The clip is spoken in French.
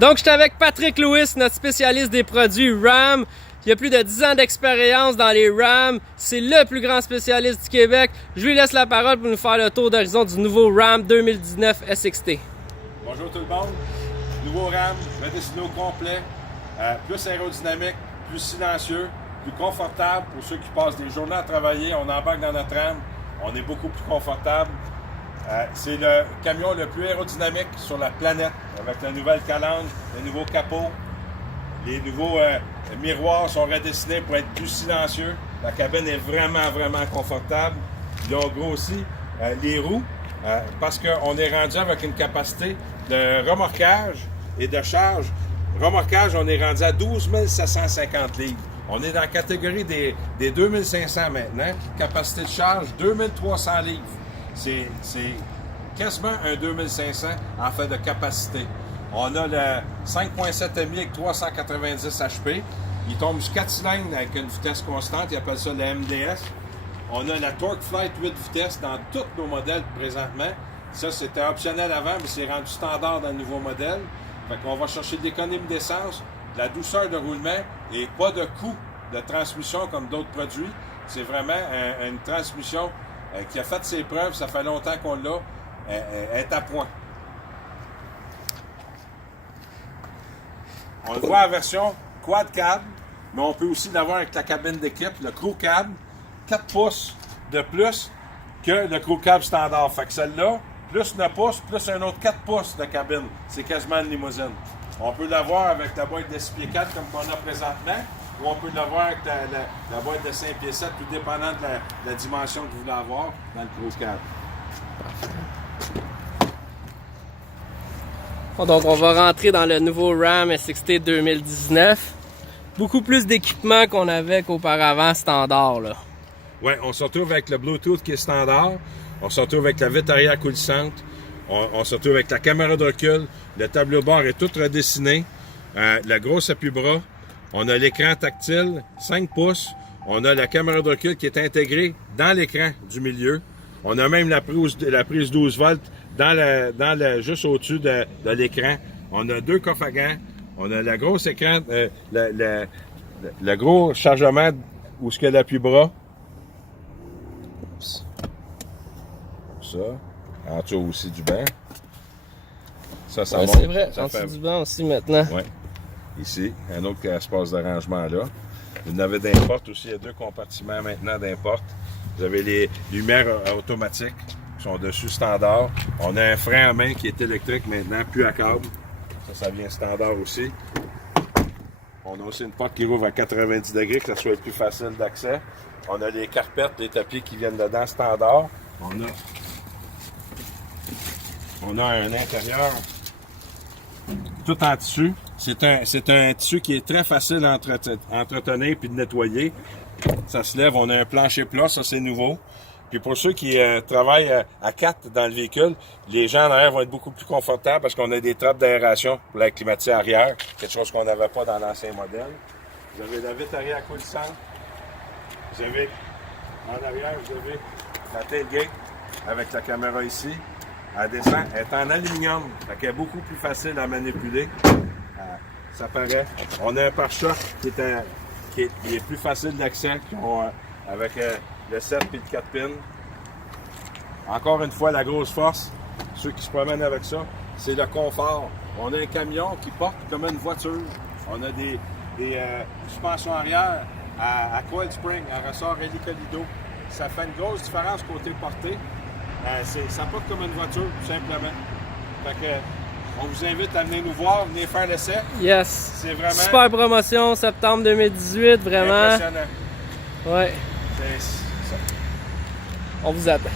Donc, j'étais avec Patrick Lewis, notre spécialiste des produits RAM. Il a plus de 10 ans d'expérience dans les RAM. C'est le plus grand spécialiste du Québec. Je lui laisse la parole pour nous faire le tour d'horizon du nouveau RAM 2019 SXT. Bonjour tout le monde. Nouveau RAM, redessiné au complet, plus aérodynamique, plus silencieux, plus confortable pour ceux qui passent des journées à travailler. On embarque dans notre RAM, on est beaucoup plus confortable. C'est le camion le plus aérodynamique sur la planète, avec la nouvelle calandre, le nouveau capot. Les nouveaux miroirs sont redessinés pour être plus silencieux. La cabine est vraiment confortable. Ils ont grossi les roues parce qu'on est rendu avec une capacité de remorquage et de charge. Remorquage, on est rendu à 12 750 livres. On est dans la catégorie des 2500 maintenant. Capacité de charge, 2300 livres. C'est quasiment un 2500 en fait de capacité. On a le 5.7 MI avec 390 HP. Il tombe sur 4 cylindres avec une vitesse constante. Ils appellent ça le MDS. On a la TorqueFlite 8 vitesses dans tous nos modèles présentement. Ça, c'était optionnel avant, mais c'est rendu standard dans le nouveau modèle. Fait qu'on va chercher de l'économie d'essence, de la douceur de roulement et pas de coût de transmission comme d'autres produits. C'est vraiment une transmission qui a fait ses preuves. Ça fait longtemps qu'on l'a. Est à point. On le voit en version quad cab, mais on peut aussi l'avoir avec la cabine d'équipe, le crew cab, 4 pouces de plus que le crew cab standard. Fait que celle-là, plus 9 pouces, plus un autre 4 pouces de cabine. C'est quasiment une limousine. On peut l'avoir avec la boîte de 6 pieds 4 comme qu'on a présentement, ou on peut l'avoir avec la boîte de 5 pieds 7, tout dépendant de la dimension que vous voulez avoir dans le crew cab. Donc, on va rentrer dans le nouveau RAM SXT 2019. Beaucoup plus d'équipements qu'on avait qu'auparavant standard, là. Oui, on se retrouve avec le Bluetooth qui est standard. On se retrouve avec la vitre arrière coulissante. On se retrouve avec la caméra de recul. Le tableau bord est tout redessiné. La grosse appui-bras. On a l'écran tactile, 5 pouces. On a la caméra de recul qui est intégrée dans l'écran du milieu. On a même la prise 12 volts juste au-dessus de l'écran. On a 2 coffres à gants. On a le gros écran, le gros chargement où ce qu'il y a l'appui-bras. Ça. En dessous aussi du banc. Ça Ouais, monte. c'est vrai, Ça en fait... dessous du banc aussi maintenant. Oui. Ici, un autre espace d'arrangement là. Vous en avez d'importe aussi. Il y a 2 compartiments maintenant d'importe. Vous avez les lumières automatiques qui sont dessus standard. On a un frein à main qui est électrique maintenant, plus à câble. Ça vient standard aussi. On a aussi une porte qui rouvre à 90 degrés, que ça soit plus facile d'accès. On a les carpettes, les tapis qui viennent dedans standard. On a un intérieur tout en tissu. C'est un tissu qui est très facile à entretenir puis de nettoyer. Ça se lève, on a un plancher plat, ça c'est nouveau. Puis pour ceux qui travaillent à 4 dans le véhicule, les gens en arrière vont être beaucoup plus confortables parce qu'on a des trappes d'aération pour la climatiser arrière, quelque chose qu'on n'avait pas dans l'ancien modèle. Vous avez la vitre arrière coulissante. Vous avez en arrière, vous avez la tailgate avec la caméra ici. Elle descend, elle est en aluminium, fait qu'elle est beaucoup plus facile à manipuler. Ça paraît. On a un pare-choc qui est plus facile d'accès avec le 7 et le 4 pins. Encore une fois, la grosse force, ceux qui se promènent avec ça, c'est le confort. On a un camion qui porte comme une voiture. On a des suspensions arrière à coil spring, à ressort hélicolido. Ça fait une grosse différence côté portée. Ça porte comme une voiture, tout simplement. Fait que, on vous invite à venir nous voir, venir faire l'essai. Yes! C'est vraiment... Super promotion, septembre 2018, vraiment. Impressionnant. Ouais. C'est ça. On vous attend.